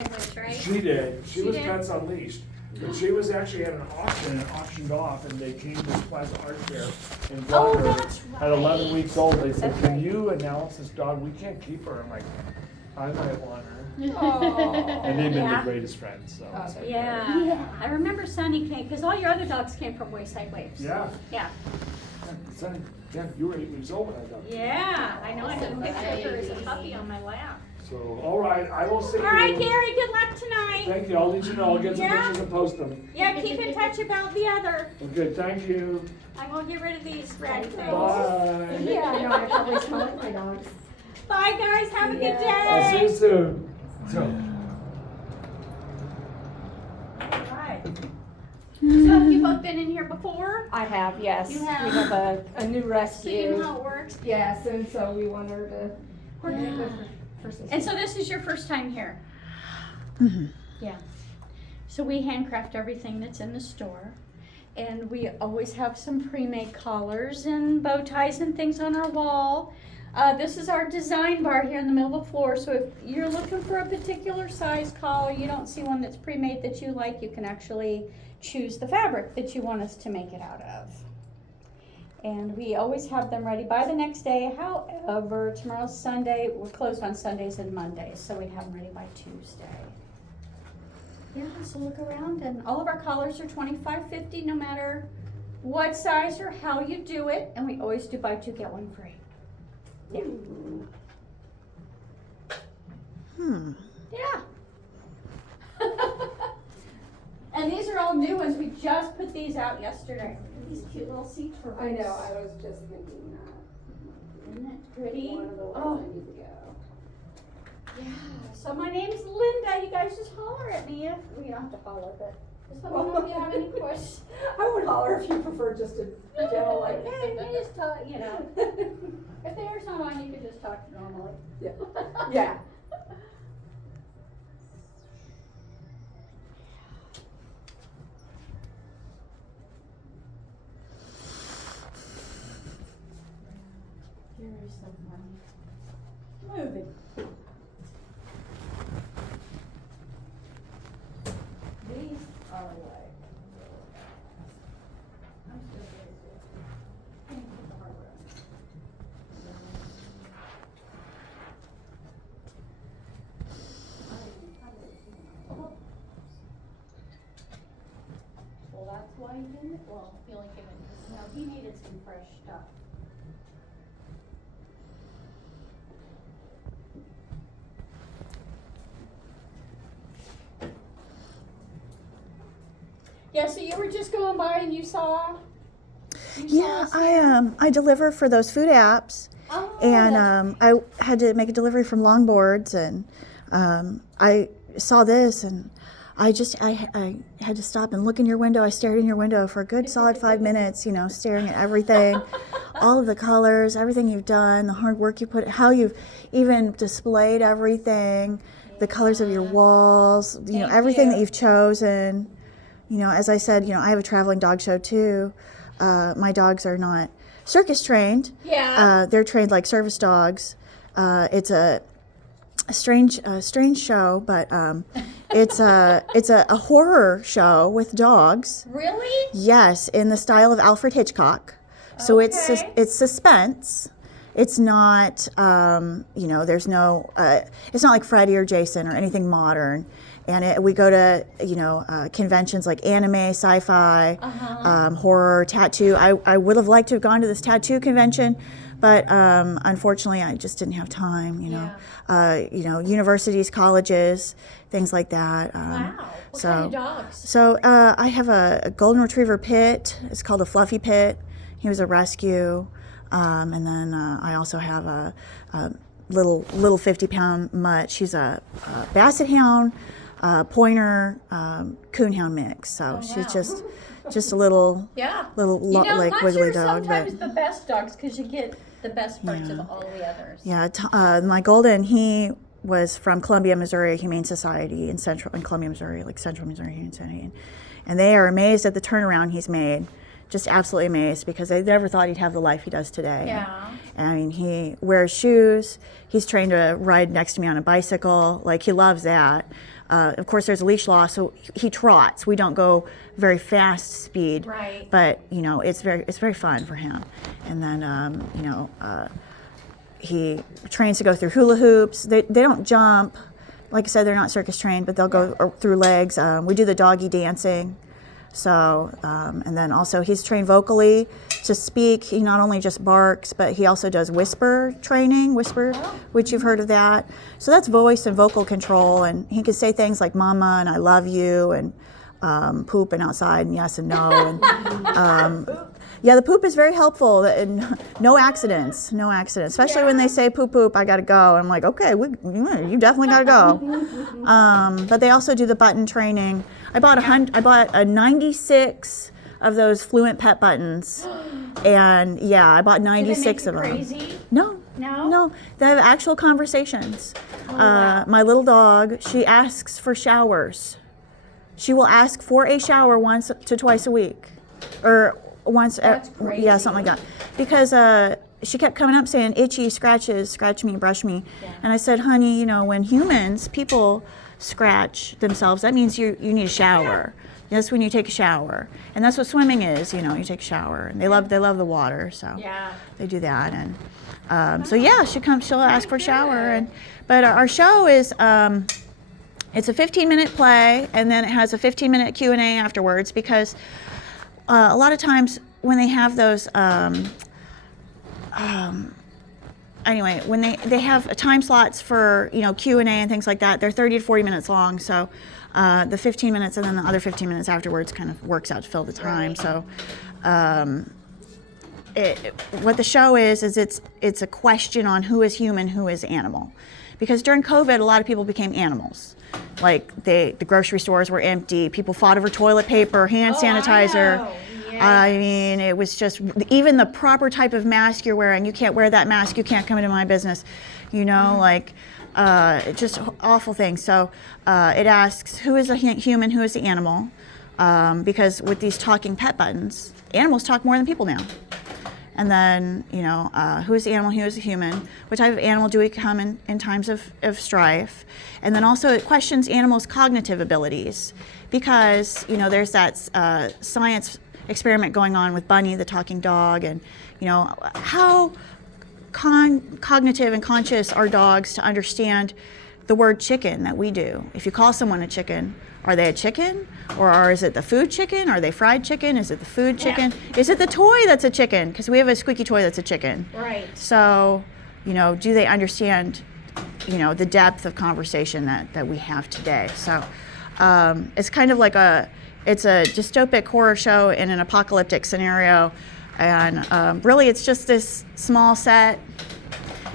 Right? She did. She was did? Pets Unleashed. But she was actually at an auction and auctioned off, and they came to Plaza Art Fair and brought her that's at 11 right. weeks old. They said, That's "Can right. you announce this dog? We can't keep her." I'm like, "I might want her." Oh, And they've been yeah. the greatest friends. So. Yeah. I remember Sonny came, because all your other dogs came from Wayside Waifs. Yeah. Yeah. Sonny, yeah, you were 8 weeks old when I got her. Yeah, I know. I had a picture of her as a puppy on my lap. So, all right, I will see All right, you. Gary, good luck tonight. Thank you. I'll let you know. I'll get some Yeah. pictures and post them. Yeah, keep in touch about the other. Okay, thank you. I'm going to get rid of these ratty things. Bye. Yeah, I know, I probably smell like my dogs. Bye, guys. Have a good day. I'll see you soon. So. All right. So have you both been in here before? I have, yes. You have? We have a new So you know rescue. how it works? Yes, and so we want her to coordinate with her sister. And so this is your first time here? Yeah. So we handcraft everything that's in the store. And we always have some pre-made collars and bow ties and things on our wall. This is our design bar here in the middle of the floor. So if you're looking for a particular size collar, you don't see one that's pre-made that you like, you can actually choose the fabric that you want us to make it out of. And we always have them ready by the next day. However, tomorrow's Sunday. We're closed on Sundays and Mondays, so we'd have them ready by Tuesday. Yeah, so look around, and all of our collars are $25.50 no matter what size or how you do it, and we always do buy two, get one free. Yeah. Yeah. And these are all new ones. We just put these out yesterday. Look at these cute little sea turtles. I know, I was just thinking that. Isn't it pretty? One of the ones Oh. I need to go. Yeah, so my name's Linda. You guys just holler at me if we don't have to holler, but just let me know if you have any questions. I would holler if you prefer just a general like. Hey, you just talk, you know. If the hair's not on, you can just talk normally. Yeah. Yeah. Gary's so funny. Move it. These are like. I'm still crazy. Thank you for the hardware. Well, that's why he didn't, well, he only came in, no, he needed some fresh stuff. Yeah, so you were just going by and you saw? Yeah, us there? I deliver for those food apps, Oh, and I had to make a delivery from Longboards, and I saw this, and I had to stop and look in your window. I stared in your window for a good solid 5 minutes, you know, staring at everything, all of the colors, everything you've done, the hard work you put, how you've even displayed everything, the colors of your walls, you know, Thank everything you. that you've chosen. You know, as I said, you know, I have a traveling dog show too. My dogs are not circus trained. Yeah. They're trained like service dogs. It's a strange show, but it's a horror show with dogs. Really? Yes, in the style of Alfred Hitchcock. So Okay. it's suspense. It's not you know, there's no it's not like Freddy or Jason or anything modern. And we go to, you know, conventions like anime, sci-fi, horror, tattoo. I would have liked to have gone to this tattoo convention, but unfortunately I just didn't have time, you know, universities, colleges, things like that. Wow. What kind of dogs? So I have a golden retriever pit. It's called a fluffy pit. He was a rescue. And then I also have a little 50-pound mutt. She's a basset hound, pointer, coonhound mix. So she's just a little Yeah. like mutts wiggly are dog. sometimes the best dogs because you get the best parts of all the others. Yeah, my golden, he was from Columbia, Missouri Humane Society in Columbia, Missouri, like Central Missouri Humane Society, and they are amazed at the turnaround he's made. Just absolutely amazed because they never thought he'd have the life he does today. Yeah. I mean, he wears shoes. He's trained to ride next to me on a bicycle. Like, he loves that. Of course, there's a leash law, so he trots. We don't go very fast speed, Right. but it's very fun for him. And then he trains to go through hula hoops. They don't jump, like I said, they're not circus trained, but they'll go through legs. We do the doggy dancing. So, and then also he's trained vocally to speak. He not only just barks, but he also does whisper training, which you've heard of that. So that's voice and vocal control, and he can say things like mama and I love you and poop and outside and yes and no. And yeah, the poop is very helpful, and no accidents, especially when they say poop poop, I gotta go. I'm like, okay, you definitely gotta go. But they also do the button training. I bought a 96 of those Fluent Pet buttons, and yeah, I bought 96 Do they of make you them. crazy? No, they have actual conversations. Wow. My little dog, she asks for showers. She will ask for a shower once to twice a week, or once. That's crazy. Yeah, something like that. Because she kept coming up saying itchy, scratches, scratch me, brush me, and I said, honey, when people scratch themselves, that means you need a shower. That's when you take a shower, and that's what swimming is. You take a shower, and they love the water, so Yeah. they do that. And so yeah, she'll ask for a shower, but our show is it's a 15-minute play, and then it has a 15-minute Q&A afterwards, because a lot of times when they have those anyway, when they have time slots for Q&A and things like that, they're 30 to 40 minutes long. So the 15 minutes and then the other 15 minutes afterwards kind of works out to fill the time. Right. So what the show is it's a question on who is human, who is animal, because during COVID a lot of people became animals. Like the grocery stores were empty. People fought over toilet paper, hand sanitizer. I know. Yes. I mean, it was just, even the proper type of mask you're wearing, you can't wear that mask, you can't come into my business, just awful things. So it asks, who is a human, who is the animal? Because with these talking pet buttons, animals talk more than people now. And then, who is the animal, who is the human? What type of animal do we become in times of strife? And then also it questions animals' cognitive abilities, because, there's that science experiment going on with Bunny, the talking dog, and, how cognitive and conscious are dogs to understand the word chicken that we do. If you call someone a chicken, are they a chicken? Or is it the food chicken? Are they fried chicken? Is it the food chicken? Is it the toy that's a chicken? Because we have a squeaky toy that's a chicken. Right. So, do they understand, the depth of conversation that we have today? So it's kind of like it's a dystopic horror show in an apocalyptic scenario. And really it's just this small set,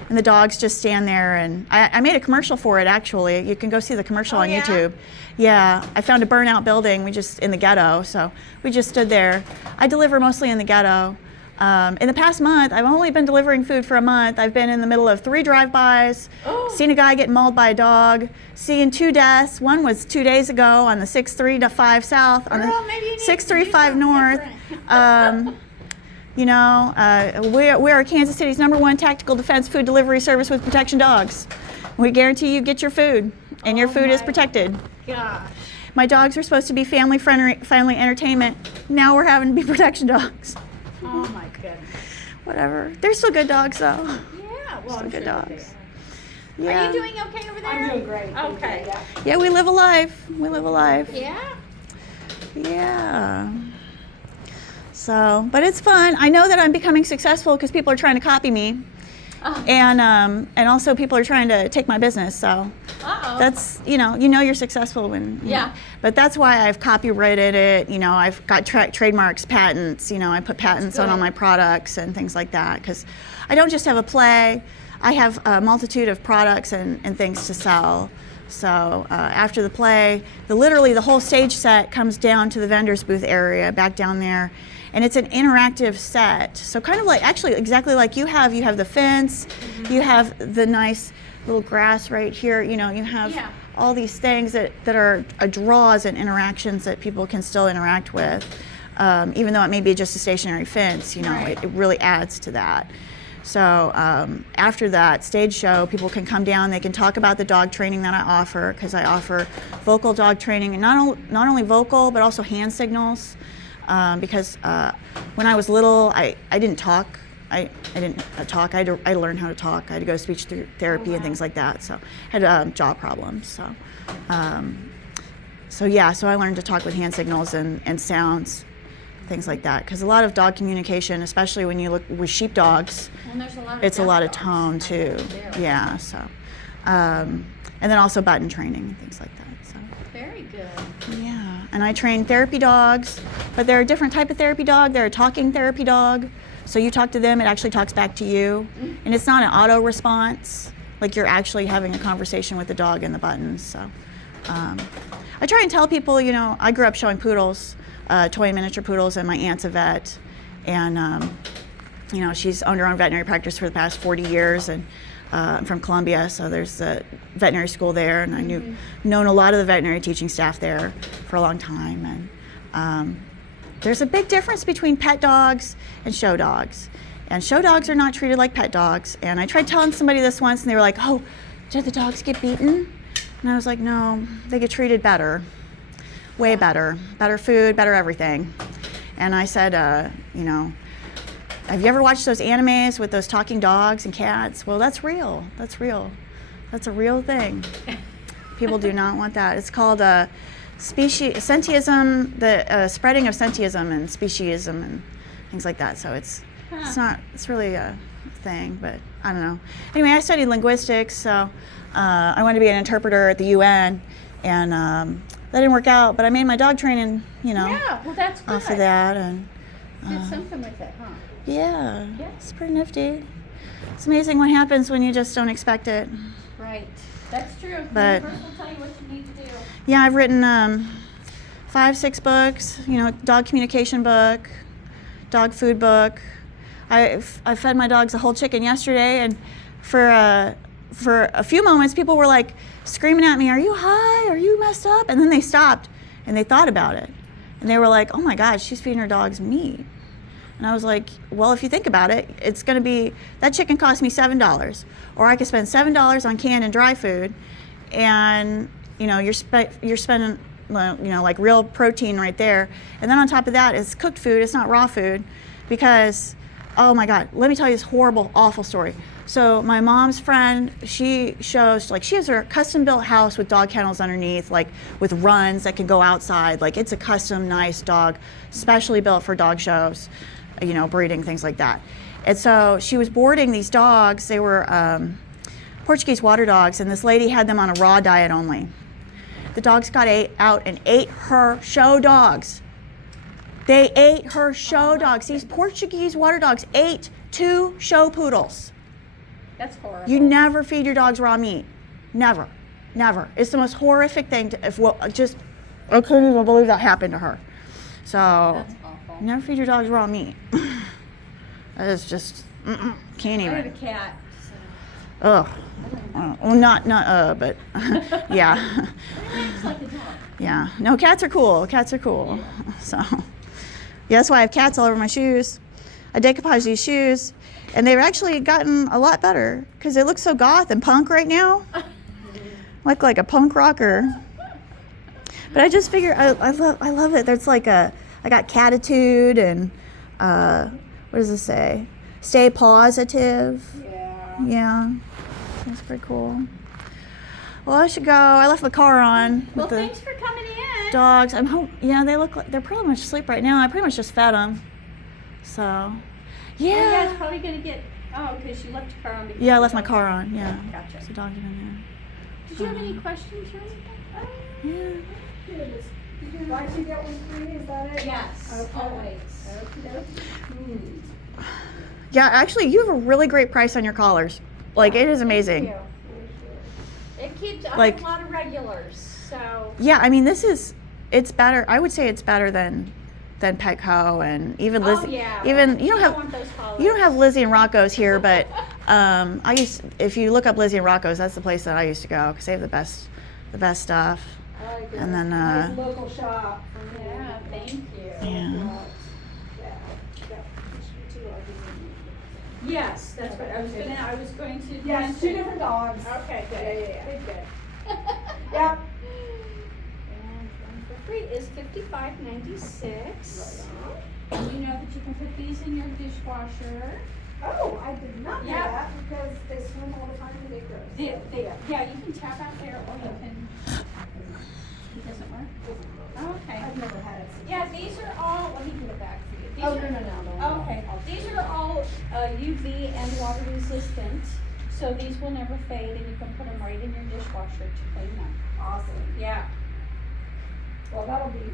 and the dogs just stand there. And I made a commercial for it, actually. You can go see the commercial on YouTube. Yeah, I found a burnout building in the ghetto, so we just stood there. I deliver mostly in the ghetto. In the past month, I've only been delivering food for a month. I've been in the middle of 3 drive-bys, seen a guy get mauled by a dog, seeing 2 deaths. One was 2 days ago on the 635 South, on the 635 North. We are Kansas City's #1 tactical defense food delivery service with protection dogs. We guarantee you get your food, and your food is protected. Gosh. My dogs are supposed to be family entertainment. Now we're having to be protection dogs. Oh my goodness. Whatever. They're still good dogs, though. Yeah. Well, Still I'm good sure dogs. they Yeah. are. Are you doing okay over there? I'm doing great. Okay. Yeah. Yeah, we live a life. Yeah. Yeah. So, but it's fun. I know that I'm becoming successful because people are trying to copy me, and also people are trying to take my business. So that's you're successful when But that's why I've copyrighted it. I've got trademarks, patents. I put patents on all my products and things like that, because I don't just have a play. I have a multitude of products and things to sell. So after the play, literally the whole stage set comes down to the vendor's booth area back down there. And it's an interactive set. So kind of like, actually exactly like you have the fence, you have the nice little grass right here, you have all these things that are draws and interactions that people can still interact with. Even though it may be just a stationary fence, Right. it really adds to that. So after that stage show, people can come down. They can talk about the dog training that I offer, because I offer vocal dog training, and not only vocal but also hand signals. Because when I was little, I didn't talk. I didn't talk. I had to learn how to talk. I had to go to speech therapy and things like that. So I had jaw problems. So so I learned to talk with hand signals and sounds, things like that. Because a lot of dog communication, especially when you look with sheepdogs, And there's a lot of it's a deaf lot of dogs. tone too. There. Yeah. So and then also button training and things like that. So. Very good. Yeah, and I train therapy dogs, but they're a different type of therapy dog. They're a talking therapy dog. So you talk to them, it actually talks back to you. And it's not an auto response, like you're actually having a conversation with the dog and the buttons. So I try and tell people, I grew up showing poodles, toy and miniature poodles, and my aunt's a vet. And, she's owned her own veterinary practice for the past 40 years. And I'm from Columbia, so there's a veterinary school there, and I known a lot of the veterinary teaching staff there for a long time. And there's a big difference between pet dogs and show dogs. And show dogs are not treated like pet dogs. And I tried telling somebody this once, and they were like, "Oh, did the dogs get beaten?" And I was like, "No, they get treated better, way better. Better food, better everything." And I said, "Have you ever watched those animes with those talking dogs and cats? Well, that's real. That's real. That's a real thing. People do not want that. It's called sentiism, the spreading of sentiism and speciesism and things like that. So it's really a thing, but I don't know. Anyway, I studied linguistics, so I wanted to be an interpreter at the UN, and that didn't work out. But I made my dog training, Yeah, well, that's good. off of that, and Did something with it, huh? yeah, Yeah. it's pretty nifty. It's amazing what happens when you just don't expect it. Right. That's true. But- The universe will tell you what you need to do. Yeah, I've written 5-6 books. Dog communication book, dog food book. I fed my dogs a whole chicken yesterday, and for a few moments, people were like screaming at me, "Are you high? Are you messed up?" And then they stopped and they thought about it, and they were like, "Oh my God, she's feeding her dogs meat." And I was like, well, if you think about it, it's going to be, that chicken cost me $7, or I could spend $7 on canned and dry food, and you're spending like real protein right there. And then on top of that, it's cooked food. It's not raw food, because oh my God, let me tell you this horrible, awful story. So my mom's friend, she shows, like, she has her custom built house with dog kennels underneath, like with runs that can go outside. Like, it's a custom nice dog, specially built for dog shows, breeding, things like that. And so she was boarding these dogs. They were Portuguese water dogs, and this lady had them on a raw diet only. The dogs got out and ate her show dogs. They ate her show dogs. These Portuguese water dogs ate 2 show poodles. That's horrible. You never feed your dogs raw meat. Never. Never. It's the most horrific thing I couldn't even believe that happened to her. So, That's awful. never feed your dogs raw meat. That is just, can't I have a even. cat. So. Ugh. Well, but yeah. It's like a dog. Yeah. No, cats are cool. Cats are cool. So, yeah, that's why I have cats all over my shoes. I decoupage these shoes, and they've actually gotten a lot better because they look so goth and punk right now. Like a punk rocker. But I just figure I love it. There's like I got catitude and what does it say? Stay positive. Yeah. Yeah. That's pretty cool. Well, I should go. I left the car on Well, with the thanks for coming in. dogs. Yeah, they look like they're pretty much asleep right now. I pretty much just fed them. So, Oh, yeah, it's yeah. probably going to get, because you left your car on. because Yeah, I the left my dogs- car on. Yeah. Gotcha. So dogs are in Did you have any questions or anything? there. Yeah. Why did you get one free? Is that it? Yes, Okay. always. Okey-dokey. Yeah, actually, you have a really great price on your collars. Like, it is amazing. Thank you. It keeps, I Like- have a lot of regulars, so. Yeah, I mean, it's better. I would say it's better than Petco and even Oh, Lizzie. yeah. Even you don't want those have Lizzie and Rocco's here, but if you look up Lizzie and Rocco's, that's the place that I used to go because they have the best stuff. I like it. And then, Nice local shop. Yeah, thank you. Yeah. Yeah. Yeah. You should be too lucky. Yes, that's what I was going to. Yeah, it's 2 different dogs. Okay, good. Yeah. Good. Yep. And one for free is $55.96. And you know that you can put these in your dishwasher. Oh, I did not know Yeah. that because they swim all the time and they grow. Yeah, you can tap out there or you can. It doesn't work? Okay. I've never had it. Yeah, these are all, let me get it back for you. These Oh, are- no. Okay, these are all UV and water resistant, so these will never fade and you can put them right in your dishwasher to clean them. Awesome. Yeah, Well,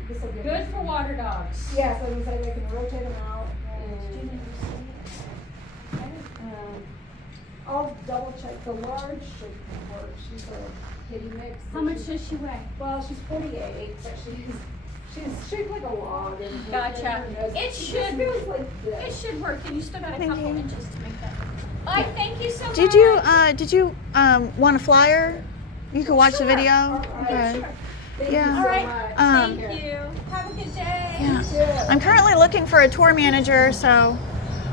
this will be good for water dogs. Yeah, so I was gonna say they can rotate them out. Did you And, never see it? I'll double check. The large should work. She's a kitty mix. How much does she weigh? Well, she's 48, but she's shaped like a log. And Gotcha. her nose- It she should- just feels like It this. should work, and you still got a Thank couple you. inches to make that. Bye, thank you so much. Did you want a flyer? You could watch the video. All right. Okay. Sure. Thank Yeah. you so All right. much. Thank you. Have a good day. Yeah. Yeah. I'm currently looking for a tour manager, so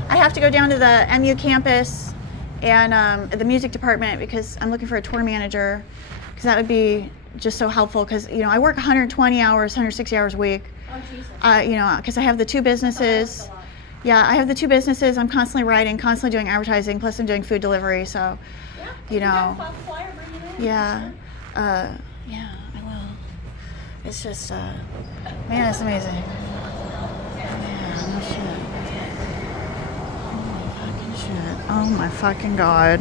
I have to go down to the MU campus and the music department because I'm looking for a tour manager because that would be just so helpful because I work 120 hours, 160 hours a week. Oh, Jesus. Because I have the 2 businesses. That's a lot. Yeah, I have the 2 businesses. I'm constantly writing, constantly doing advertising, plus I'm doing food delivery. So, Yeah. you know. got a fun flyer, bring it in. yeah, yeah, I will. It's just, man, it's amazing. Man, no shit. Oh my fucking god.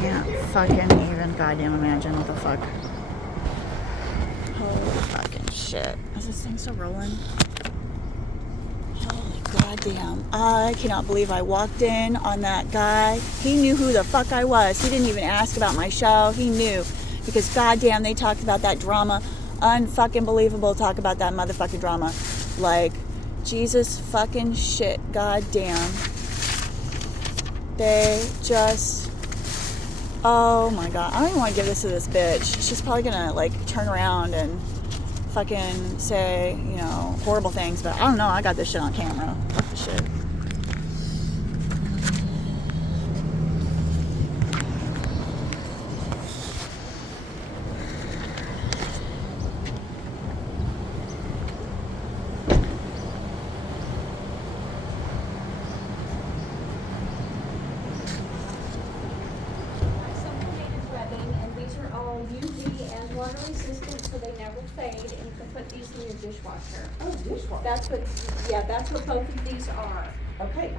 Can't fucking even goddamn imagine what the fuck. Holy fucking shit. Is this thing still rolling? Holy goddamn. I cannot believe I walked in on that guy. He knew who the fuck I was. He didn't even ask about my show. He knew. Because goddamn, they talked about that drama. Unfucking believable talk about that motherfucking drama. Like, Jesus fucking shit. Goddamn. They just... Oh my god. I don't even want to give this to this bitch. She's probably gonna, turn around and fucking say, horrible things. But I don't know. I got this shit on camera. Fuck the shit. Sublimated webbing, and these are all UV and water resistant, so they never fade, and you can put these in your dishwasher. Oh, dishwasher. That's what both of these are. Okay.